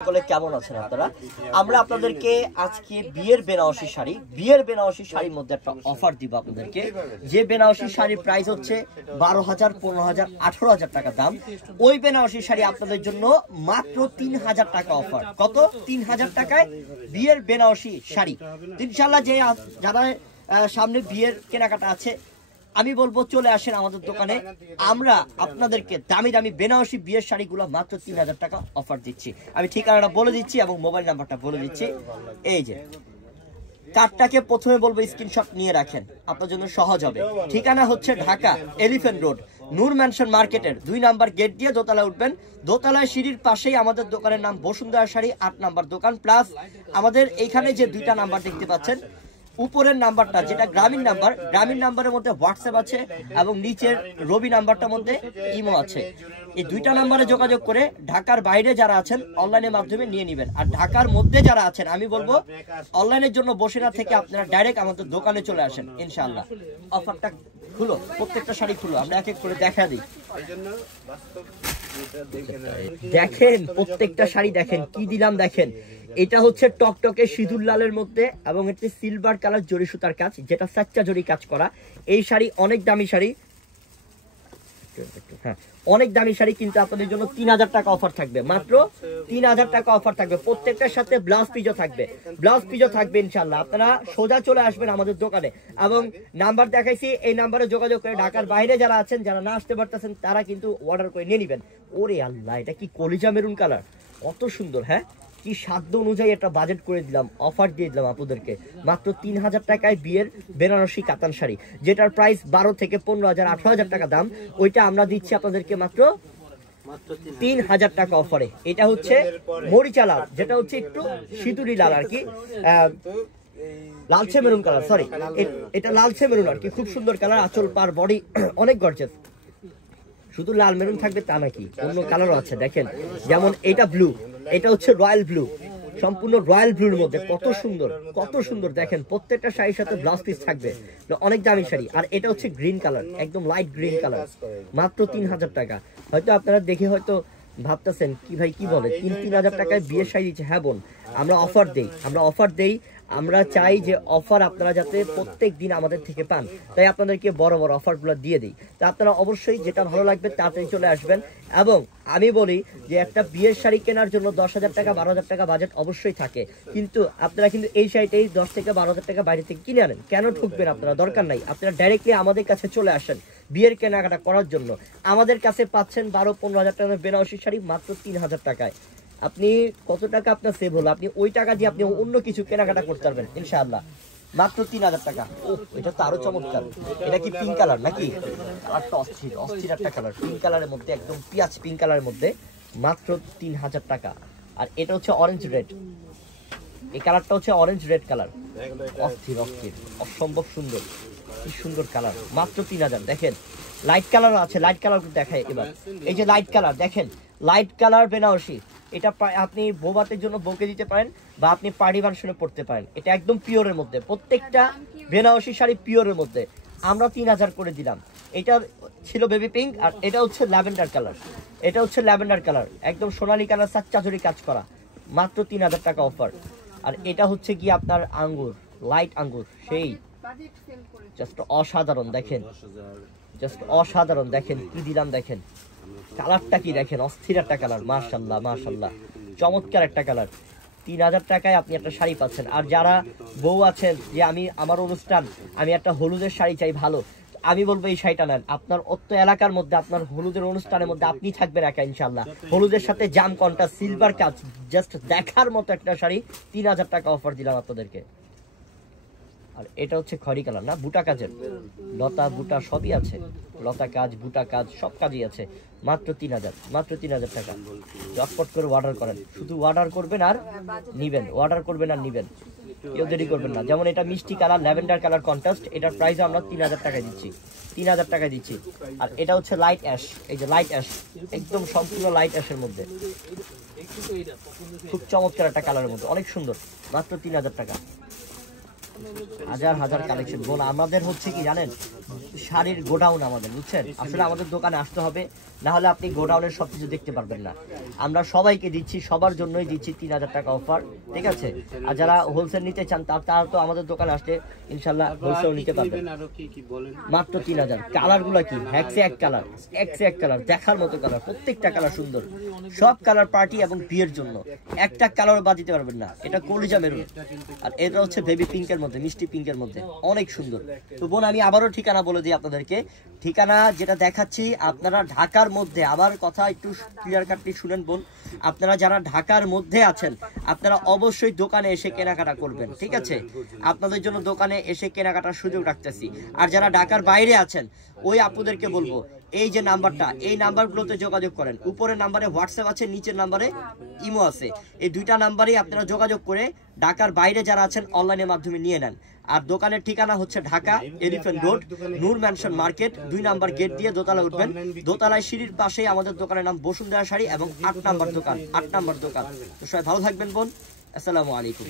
সকলে কেমন আছেন আপনারা? আমরা আপনাদেরকে আজকে বিয়ের বেনারসি শাড়ির মধ্যে একটা অফার দিব আপনাদেরকে। যে বেনারসি শাড়ির প্রাইস হচ্ছে 12,000, 15,000, 18,000 টাকা দাম। ওই বেনারসি শাড়ি আপনাদের জন্য মাত্র 3,000 টাকা অফার। কত? 3,000 টাকায় বিয়ের বেনারসি শাড়ি। ইনশাআল্লাহ যে যারা সামনে বিয়ের কেনাকাটা আছে, আমি বলবো চলে আসেন আমাদের দোকানে। আমরা আপনাদেরকে দামি দামি বেনারসি বিয়ের শাড়িগুলো মাত্র 3,000 টাকা অফার দিচ্ছি। আমি ঠিকানাটা বলে দিচ্ছি এবং মোবাইল নাম্বারটা বলে দিচ্ছি। এই যে কার্ডটাকে প্রথমে বলবো স্ক্রিনশট নিয়ে রাখেন, আপনার জন্য সহজ হবে। ঠিকানা হচ্ছে ঢাকা এলিফ্যান্ট রোড, নূর ম্যানশন মার্কেটের 2 নাম্বার গেট দিয়ে দোতলায় উঠবেন। দোতলায় সিঁড়ির পাশেই আমাদের দোকানের নাম বসুন্ধরা শাড়ি, 8 নাম্বার দোকান। প্লাস আমাদের এইখানে যে 2টা নাম্বার দেখতে পাচ্ছেন, উপরের নাম্বারটা যেটা গ্রামীণ নাম্বারের মধ্যে হোয়াটসঅ্যাপ আছে এবং নিচের রবি নাম্বারটার মধ্যে ইমো আছে। এই 2টা নাম্বারে যোগাযোগ করে ঢাকার বাইরে যারা আছেন অনলাইনের মাধ্যমে নিয়ে নেবেন। আর ঢাকার মধ্যে যারা আছেন, আমি বলবো অনলাইনের জন্য বসে না থেকে আপনারা ডাইরেক্ট আমাদের দোকানে চলে আসেন ইনশাআল্লাহ। অফারটা খুলো, প্রত্যেকটা শাড়ি খুলো, আমরা এক এক করে দেখা দিই। দেখেন প্রত্যেকটা শাড়ি দেখেন কি দিলাম। দেখেন এটা হচ্ছে টকটকে সিঁদুর লালের মধ্যে এবং এটা সিলভার কালার জরি সুতার কাজ, যেটা সাচ্চা জরি কাজ করা। এই শাড়ি অনেক দামি শাড়ি, হ্যাঁ অনেক দামি শাড়ি, কিন্তু আপনাদের জন্য 3,000 টাকা অফার থাকবে। মাত্র 3,000 টাকা অফার থাকবে। প্রত্যেকটার সাথে ব্লাউজ পিজও থাকবে ইনশাআল্লাহ। আপনারা সোজা চলে আসবেন আমাদের দোকানে এবং নাম্বার দেখাইছি, এই নাম্বারে যোগাযোগ করে ঢাকার বাইরে যারা আছেন, যারা না আসতে পারতেছেন, তারা কিন্তু অর্ডার করে নিয়ে নেবেন। ওরে আল্লাহ, এটা কি কলিজা মেরুন কালার, কত সুন্দর। হ্যাঁ কি সাধ্য অনুযায়ী একটা বাজেট করে দিলাম, অফার দিয়ে দিলাম আপনাদেরকে। মাত্র 3,000 টাকায় বিয়ের বেনারসি কাতান শাড়ি, যেটার প্রাইস 12 থেকে 15,000, 18,000 টাকা দাম, ওইটা আমরা দিচ্ছি আপনাদেরকে মাত্র 3,000 টাকা অফারে। এটা হচ্ছে মরিচা লাল, যেটা হচ্ছে একটু সিঁদুরি লাল আর কি, লালচে মেরুন কালার, সরি এটা লালচে মেরুন আর কি। খুব সুন্দর কালার, আঁচল পার বডি অনেক গর্জিয়াস। শুধু লাল মেরুন থাকবে তা নাকি, অন্য কালারও আছে। দেখেন যেমন এটা ব্লু, এটা হচ্ছে রয়্যাল ব্লু, সম্পূর্ণ রয়্যাল ব্লুর মধ্যে কত সুন্দর। দেখেন প্রত্যেকটা শাড়ির সাথে ব্লাউজ পিস থাকবে, অনেক দামি শাড়ি। আর এটা হচ্ছে গ্রিন কালার, একদম লাইট গ্রিন কালার, মাত্র 3,000 টাকা। হয়তো আপনারা দেখে হয়তো ভাবতেছেন কি ভাই কি বলে, 3,000 টাকায় বিয়ের শাড়ি দিচ্ছে। হ্যাঁ বোন, আমরা অফার দেই। আমরা চাই যে অফার আপনারা যাতে প্রত্যেক দিন আমাদের থেকে পান, তাই আপনাদেরকে বড় বড় অফারগুলো দিয়ে দিই। তা আপনারা অবশ্যই যেটা ভালো লাগবে তাড়াতাড়ি চলে আসবেন। এবং আমি বলি যে একটা বিয়ের শাড়ি কেনার জন্য 10,000 টাকা 12,000 টাকা বাজেট অবশ্যই থাকে, কিন্তু আপনারা কিন্তু এই শাড়িটাই 10 থেকে 12,000 টাকা বাইরে থেকে কিনে আনেন। কেন ঠকবেন আপনারা? দরকার নাই, আপনারা ডাইরেক্টলি আমাদের কাছে চলে আসেন বিয়ের কেনাকাটা করার জন্য। আমাদের কাছে পাচ্ছেন 12-15,000 টাকার বেনারসি শাড়ি মাত্র 3,000 টাকায়। আপনি কত টাকা আপনার সেভ হলো, আপনি ওই টাকা দিয়ে আপনি অন্য কিছু কেনাকাটা করতে পারবেন ইনশাআল্লাহ। মাত্র 3,000 টাকা। ও এটা তো আরো চমৎকার। এটা কি পিঙ্ক কালার নাকি? কালারটা অস্থির একটা কালার, পিঙ্ক কালারের মধ্যে, একদম পিয়াজ পিঙ্ক কালারের মধ্যে, মাত্র 3,000 টাকা। আর এটা হচ্ছে অরেঞ্জ রেড, এই কালারটা হচ্ছে অরেঞ্জ রেড কালার, অস্থির অসম্ভব সুন্দর, কি সুন্দর কালার, মাত্র 3,000। দেখেন লাইট কালারও আছে, লাইট কালার দেখায় এবার। এই যে লাইট কালার, দেখেন লাইট কালার বেনারসি, এটা আপনি বৌভাতের জন্য বউকে দিতে পারেন বা আপনি পার্টি ফাংশনে পড়তে পারেন। এটা একদম পিওরের মধ্যে, প্রত্যেকটা বেনারসি শাড়ি পিওরের মধ্যে। আমরা 3,000 করে দিলাম। এটা ছিল বেবি পিঙ্ক, আর এটা হচ্ছে ল্যাভেন্ডার কালার, একদম সোনালী কালার, সাচ্চা জরি কাজ করা, মাত্র 3,000 টাকা অফার। আর এটা হচ্ছে কি আপনার আঙ্গুর, লাইট আঙ্গুর, সেই জাস্ট অসাধারণ। দেখেন জাস্ট অসাধারণ, দেখেন কি দিলাম, দেখেন কালারটা কি, দেখেন অস্থির একটা কালার, মাশাআল্লাহ চমৎকার একটা কালার। 3,000 টাকায় আপনি একটা শাড়ি পাচ্ছেন। আর যারা বউ আছেন যে আমার অনুষ্ঠান, আমি একটা হলুদের শাড়ি চাই ভালো, আমি বলবো এই শাড়িটা নেন। আপনার অত এলাকার মধ্যে আপনার হলুদের অনুষ্ঠানের মধ্যে আপনি থাকবেন একা ইনশাআল্লাহ। হলুদের সাথে জাম কন্টা সিলভার কাজ, জাস্ট দেখার মতো একটা শাড়ি, 3,000 টাকা অফার দিলাম আপনাদেরকে। আর এটা হচ্ছে খড়ি কালার, না বুটা কাজের, লতা বুটা সবই আছে, লতা কাজ বুটা কাজ সব কাজই আছে, মাত্র 3,000 টাকা। চটপট করে অর্ডার করেন, শুধু অর্ডার করবেন আর নিবেন, কেউ দেরি করবেন না। যেমন এটা মিষ্টি কালার, ল্যাভেন্ডার কালার কন্ট্রাস্ট, এটার প্রাইস আমরা 3,000 টাকায় দিচ্ছি। আর এটা হচ্ছে লাইট অ্যাশ, এই যে লাইট অ্যাশ, একদম সম্পূর্ণ লাইট অ্যাশের মধ্যে, খুব চমৎকার একটা কালারের মধ্যে, অনেক সুন্দর, মাত্র 3,000 টাকা। হাজার কালেকশন বোন। আমাদের হচ্ছে কি জানেন, শাড়ির গোডাউন আমাদের, বুঝছেন? আসলে আমাদের দোকানে আসতে হবে, না হলে আপনি গোডাউনের সবকিছু দেখতে পারবেন না। আমরা সবাইকে দিচ্ছি, সবার জন্যই দিচ্ছি 3000 টাকা অফার, ঠিক আছে? আর যারা হোলসেল নিতে চান তারা তো আমাদের দোকানে আসলে ইনশাল্লাহ হোলসেল নিতে পারবেন। মাত্র 3000। কালারগুলো কি হ্যাক্সে এক কালার, এক্সে এক কালার, দেখার মতো কালার, প্রত্যেকটা কালার সুন্দর, সব কালার পার্টি এবং বিয়ের জন্য, একটা কালার বাদ দিতে পারবেন না। এটা কলিজা মেরুন, আর এটা হচ্ছে বেবি পিঙ্কের মধ্যে, মিষ্টি পিঙ্কের মধ্যে, অনেক সুন্দর। তো বোন আমি আবারও ঠিকানা বলে দিই আপনাদেরকে। ঠিকানা যেটা দেখাচ্ছি আপনারা ঢাকার মধ্যে, আবার কথা একটু ক্লিয়ার কাটলি শুনেন বোন, আপনারা যারা ঢাকার মধ্যে আছেন আপনারা অবশ্যই দোকানে এসে কেনাকাটা করবেন, ঠিক আছে? আপনাদের জন্য দোকানে এসে কেনাকাটার সুযোগ রাখতেছি। আর যারা ঢাকার বাইরে আছেন ওই আপুদেরকে বলবো এই যে নাম্বারটা, এই নাম্বারগুলোতে যোগাযোগ করেন। উপরের নাম্বারে হোয়াটসঅ্যাপ আছে, নিচের নাম্বারে ইমো আছে। এই দুইটা নাম্বারেই আপনারা যোগাযোগ করে ঢাকার বাইরে যারা আছেন অনলাইনের মাধ্যমে নিয়ে নেন। আর দোকানের ঠিকানা হচ্ছে ঢাকা এলিফ্যান্ট রোড, নূর ম্যানশন মার্কেট, 2 নাম্বার গেট দিয়ে দোতলা উঠবেন। দোতলায় সিঁড়ির পাশেই আমাদের দোকানের নাম বসুন্ধরা শাড়ি এবং 8 নাম্বার দোকান, 8 নাম্বার দোকান। তো সবাই ভালো থাকবেন বোন, আসসালামু আলাইকুম।